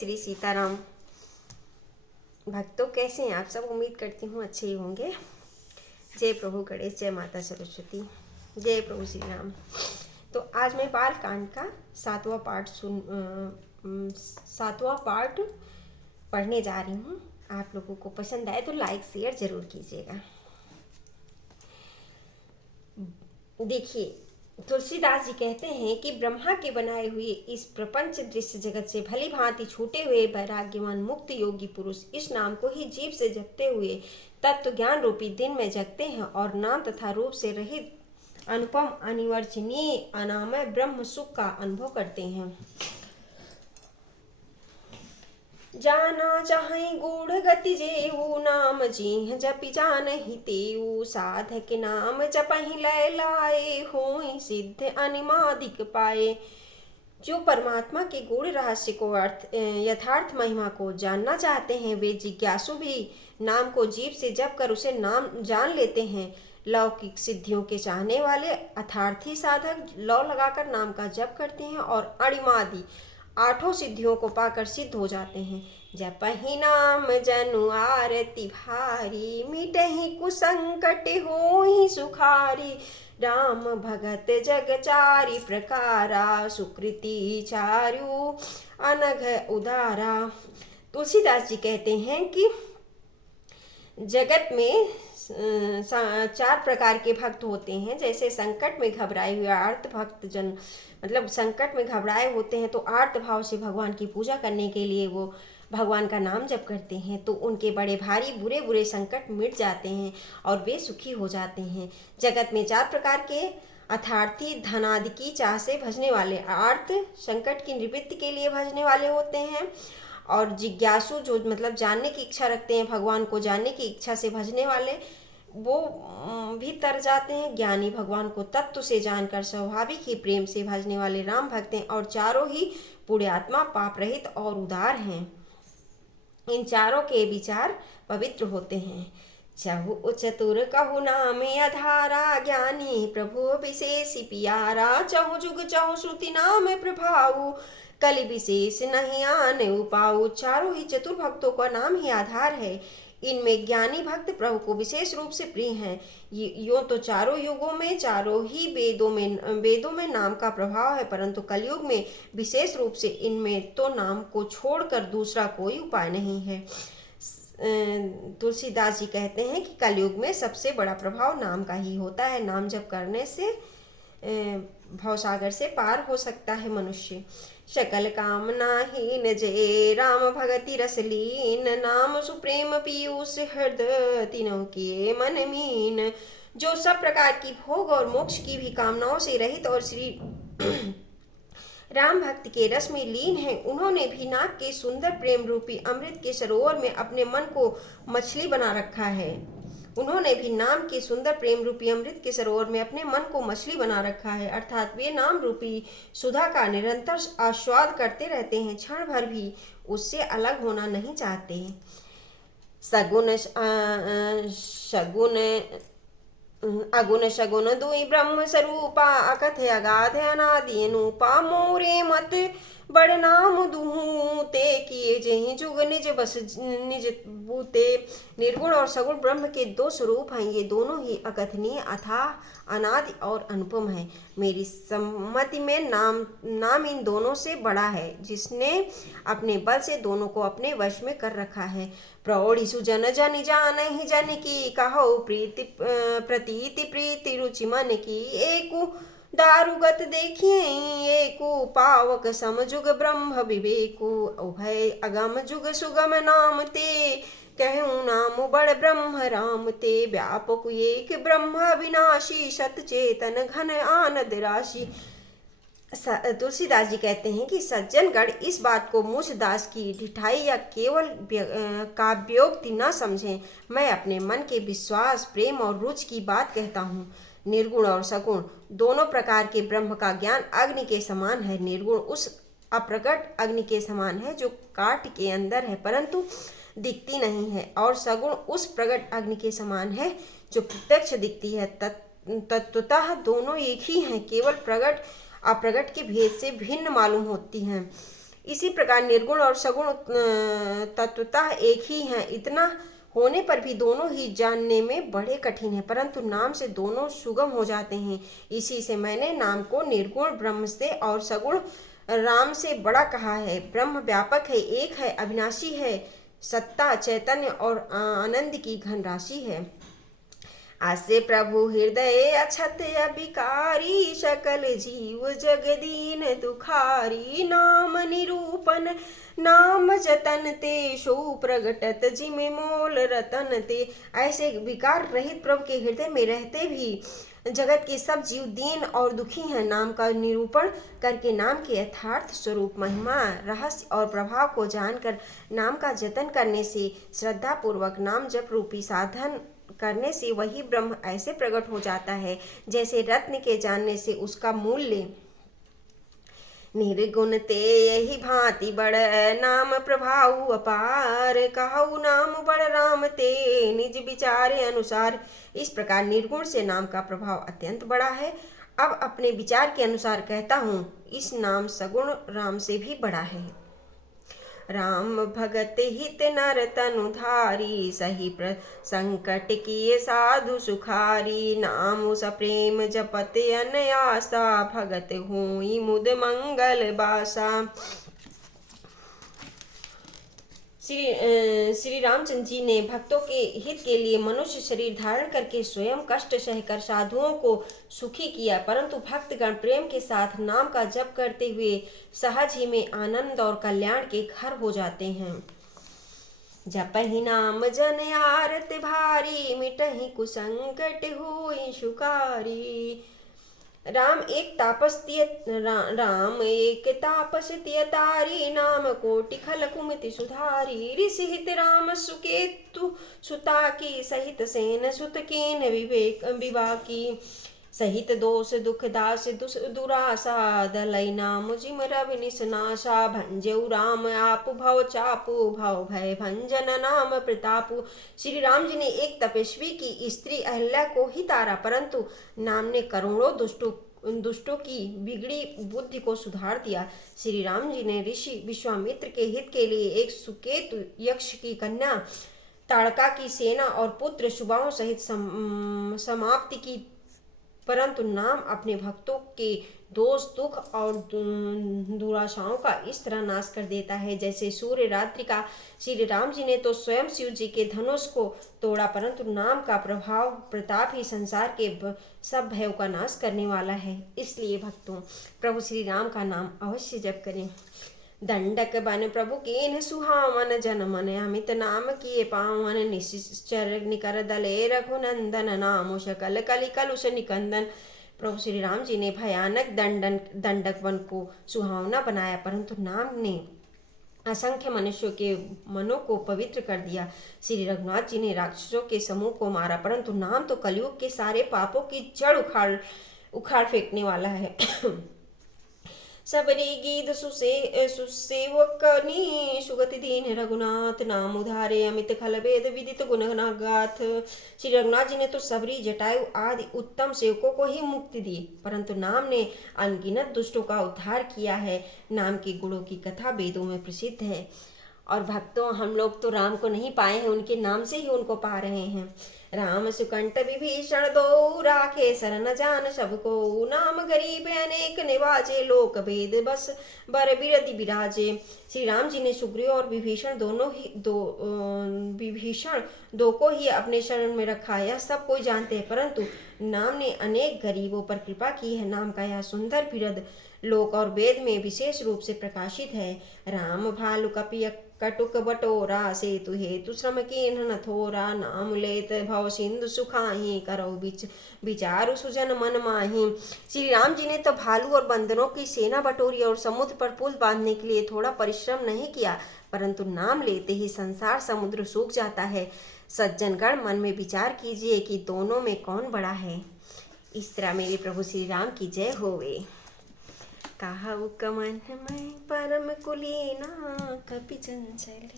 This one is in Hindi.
श्री सीताराम। भक्तों, कैसे हैं आप सब? उम्मीद करती हूँ अच्छे ही होंगे। जय प्रभु गणेश, जय माता सरस्वती, जय प्रभु श्री राम। तो आज मैं बाल कांड का सातवां पार्ट पढ़ने जा रही हूँ। आप लोगों को पसंद आए तो लाइक शेयर जरूर कीजिएगा। देखिए, तुलसीदास जी कहते हैं कि ब्रह्मा के बनाए हुए इस प्रपंच दृश्य जगत से भली भांति छूटे हुए वैराग्यवान मुक्त योगी पुरुष इस नाम को ही जीव से जपते हुए तत्व ज्ञान रूपी दिन में जगते हैं और नाम तथा रूप से रहित अनुपम अनिवर्चनीय अनामय ब्रह्म सुख का अनुभव करते हैं। जाना चाहे गूढ़ गति जेऊ नाम जीह जपि जानहि तेऊ साधक नाम जपहि लय लाए होई सिद्ध अनिमादिक पाए। जो परमात्मा के गूढ़ रहस्य को यथार्थ महिमा को जानना चाहते हैं, वे जिज्ञासु भी नाम को जीव से जप कर उसे नाम जान लेते हैं। लौकिक सिद्धियों के चाहने वाले अर्थार्थी साधक लौ लगाकर नाम का जप करते हैं और अणिमादि आठों सिद्धियों को पाकर सिद्ध हो जाते हैं। जपहि नाम जनु आरती भारी मिटहि कुसंकट होहि सुखारी। राम भगत जगचारी प्रकारा सुकृति चारु अनघ उदारा। तुलसीदास जी कहते हैं कि जगत में चार प्रकार के भक्त होते हैं। जैसे संकट में घबराए हुए आर्त भक्त जन, मतलब संकट में घबराए होते हैं तो आर्त भाव से भगवान की पूजा करने के लिए वो भगवान का नाम जप करते हैं तो उनके बड़े भारी बुरे बुरे संकट मिट जाते हैं और वे सुखी हो जाते हैं। जगत में चार प्रकार के अर्थार्थी धनादि की चाह से भजने वाले, आर्त संकट की निवृत्ति के लिए भजने वाले होते हैं, और जिज्ञासु जो मतलब जानने की इच्छा रखते हैं, भगवान को जानने की इच्छा से भजने वाले, वो भी तर जाते हैं। ज्ञानी भगवान को तत्व से जानकर स्वाभाविक ही प्रेम से भजने वाले राम भक्त हैं और चारों ही पुण्यात्मा पाप रहित और उदार हैं। इन चारों के विचार पवित्र होते हैं। चहु चतुर कहु नाम अधारा ज्ञानी प्रभु विशेष प्यारा। चहु जुग चहु श्रुति नाम प्रभाऊ कलि विशेष नहीं आने उपाऊ। चारों ही चतुर भक्तों का नाम ही आधार है। इनमें ज्ञानी भक्त प्रभु को विशेष रूप से प्रिय हैं। यो तो चारों युगों में चारों ही वेदों में नाम का प्रभाव है, परंतु कलयुग में विशेष रूप से इनमें तो नाम को छोड़कर दूसरा कोई उपाय नहीं है। तुलसीदास जी कहते हैं कि कलयुग में सबसे बड़ा प्रभाव नाम का ही होता है। नाम जप करने से भवसागर से पार हो सकता है मनुष्य। सकल कामना हीन जय राम भगति रसलीन। नाम सुप्रेम पीयूष हृदय तीनों के मन मीन। जो सब प्रकार की भोग और मोक्ष की भी कामनाओं से रहित और श्री राम भक्त के रस में लीन है, उन्होंने भी नाग के सुंदर प्रेम रूपी अमृत के सरोवर में अपने मन को मछली बना रखा है। उन्होंने भी नाम के सुंदर प्रेम रूपी अमृत के सरोवर में अपने मन को मछली बना रखा है, अर्थात वे नाम रूपी सुधा का निरंतर आस्वाद करते रहते हैं, क्षण भर भी उससे अलग होना नहीं चाहते। अगुण सगुण दुई ब्रह्म स्वरूपा अकथ अगाध अनादि अनूपा। मोरे मत बड़ नाम दुहू ते किए जही जुग निज बस निज बूते। निर्गुण और सगुण ब्रह्म के दो स्वरूप हैं, ये दोनों ही अकथनीय अथाह अनादि और अनुपम है। मेरी सम्मति में नाम इन दोनों से बड़ा है, जिसने अपने बल से दोनों को अपने वश में कर रखा है। प्रौढ़िसु जन जन जान ही जन की कहो प्रीति प्रतीति प्रीति रुचि मन की। एकु दारुगत देखिए एकु पावक समजुग ब्रह्म विवेकु। उभय अगम जुग सुगम नाम ते कहूँ नाम बड़ ब्रह्म राम ते। व्यापक एक ब्रह्म विनाशी सत चेतन घन आनंद राशि। तुलसीदास जी कहते हैं कि सज्जनगण इस बात को मुझ दास की ढिठाई या केवल काव्योक्ति न समझें। मैं अपने मन के विश्वास, प्रेम और रुचि की बात कहता हूँ। निर्गुण और सगुण दोनों प्रकार के ब्रह्म का ज्ञान अग्नि के समान है। निर्गुण उस अप्रकट अग्नि के समान है जो काठ के अंदर है परंतु दिखती नहीं है, और सगुण उस प्रकट अग्नि के समान है जो प्रत्यक्ष दिखती है। तत्वतः दोनों एक ही हैं, केवल प्रकट अप्रकट के भेद से भिन्न मालूम होती हैं। इसी प्रकार निर्गुण और सगुण तत्वतः एक ही हैं। इतना होने पर भी दोनों ही जानने में बड़े कठिन है, परंतु नाम से दोनों सुगम हो जाते हैं। इसी से मैंने नाम को निर्गुण ब्रह्म से और सगुण राम से बड़ा कहा है। ब्रह्म व्यापक है, एक है, अविनाशी है, सत्ता, चैतन्य और आनंद की घन राशि है। आसे प्रभु हृदय अछत अभिकारी, सकल जीव जगदीन दुखारी। नाम निरूपण नाम जतन ते, सो प्रगटत जिम मोल रतन ते। ऐसे विकार रहित प्रभु के हृदय में रहते भी जगत के सब जीव दीन और दुखी हैं। नाम का निरूपण करके नाम के यथार्थ स्वरूप, महिमा, रहस्य और प्रभाव को जानकर नाम का जतन करने से, श्रद्धा पूर्वक नाम जप रूपी साधन करने से वही ब्रह्म ऐसे प्रकट हो जाता है जैसे रत्न के जानने से उसका मूल्य। निर्गुण ते यही भांति बड़, नाम प्रभाव अपार। कहु नाम बड़ राम ते, निज विचारे अनुसार। इस प्रकार निर्गुण से नाम का प्रभाव अत्यंत बड़ा है। अब अपने विचार के अनुसार कहता हूँ, इस नाम सगुण राम से भी बड़ा है। राम भगत हित नर तनुधारी, सही संकट किए साधु सुखारी। नाम सप्रेम जपत अनयासा, भगत हुई मुद मंगल बासा। श्री रामचंद्र जी ने भक्तों के हित के लिए मनुष्य शरीर धारण करके स्वयं कष्ट सहकर साधुओं को सुखी किया, परंतु भक्तगण प्रेम के साथ नाम का जप करते हुए सहज ही में आनंद और कल्याण के घर हो जाते हैं। जपहि नाम जन आरत भारी, मिटहि कुसंकट हुई सुकारी। राम एक तापस तियतारी, नाम कोटि खल कुमति सुधारी। ऋषि हित राम सुकेतु सुता की, सहित सेन सुत केन विवेक विवाकी। सहित दोष दुख दास दुरासा, दलई नाम जिम रवि निसनाशा। भंजऊ राम आप भव चापू, भव भय भंजन नाम प्रतापु। श्री राम जी ने एक तपस्वी की स्त्री अहल्या को ही तारा, परंतु नाम ने करोड़ों दुष्टों की बिगड़ी बुद्धि को सुधार दिया। श्री राम जी ने ऋषि विश्वामित्र के हित के लिए एक सुकेतु यक्ष की कन्या ताड़का की सेना और पुत्र सुबाओं सहित समाप्ति की, परंतु नाम अपने भक्तों के दोष दुख और दुराशाओं का इस तरह नाश कर देता है जैसे सूर्य रात्रि का। श्री राम जी ने तो स्वयं शिव जी के धनुष को तोड़ा, परंतु नाम का प्रभाव प्रताप ही संसार के सब भयों का नाश करने वाला है। इसलिए भक्तों, प्रभु श्री राम का नाम अवश्य जप करें। दंडक बन प्रभु कीन्ह सुहावन, जन मन अमित नाम किए पावन। निश्चर निकर दले रघुनंदन, नाम सकल कलि कलुष निकंदन। प्रभु श्री राम जी ने भयानक दंडक वन को सुहावना बनाया, परंतु नाम ने असंख्य मनुष्यों के मनों को पवित्र कर दिया। श्री रघुनाथ जी ने राक्षसों के समूह को मारा, परंतु नाम तो कलयुग के सारे पापों की जड़ उखाड़ फेंकने वाला है। सबरी गीत सुसेवकनी, सुगति दीन रघुनाथ। नाम उधारे अमित खल वेद विदित गुण गाथ। श्री रघुनाथ जी ने तो सबरी, जटायु आदि उत्तम सेवकों को ही मुक्ति दी, परंतु नाम ने अनगिनत दुष्टों का उद्धार किया है। नाम के गुणों की कथा वेदों में प्रसिद्ध है। और भक्तों, हम लोग तो राम को नहीं पाए हैं, उनके नाम से ही उनको पा रहे हैं। राम सुकंठ विभीषण दो, राखे शरण जान सबको। नाम गरीब अनेक निवाजे, लोक भेद बस बर बिरधि बिराजे। श्री राम जी ने सुग्रीव और विभीषण दो को ही अपने शरण में रखा, यह सब कोई जानते हैं, परंतु नाम ने अनेक गरीबों पर कृपा की है। नाम का यह सुंदर बिरध लोक और वेद में विशेष रूप से प्रकाशित है। राम भालु कपि कटुक बटोरा, सेतु हेतु श्रम कीन्ह न थोरा। नाम लेत भव सिंधु सुखाही, करो विचारु सुजन मन माही। श्री राम जी ने तो भालू और बंदरों की सेना बटोरी और समुद्र पर पुल बांधने के लिए थोड़ा परिश्रम नहीं किया, परंतु नाम लेते ही संसार समुद्र सूख जाता है। सज्जनगण, मन में विचार कीजिए कि दोनों में कौन बड़ा है। इस तरह मेरे प्रभु श्री राम की जय होवे। कहु कमन मैं परम कुलीना, कपि चंचल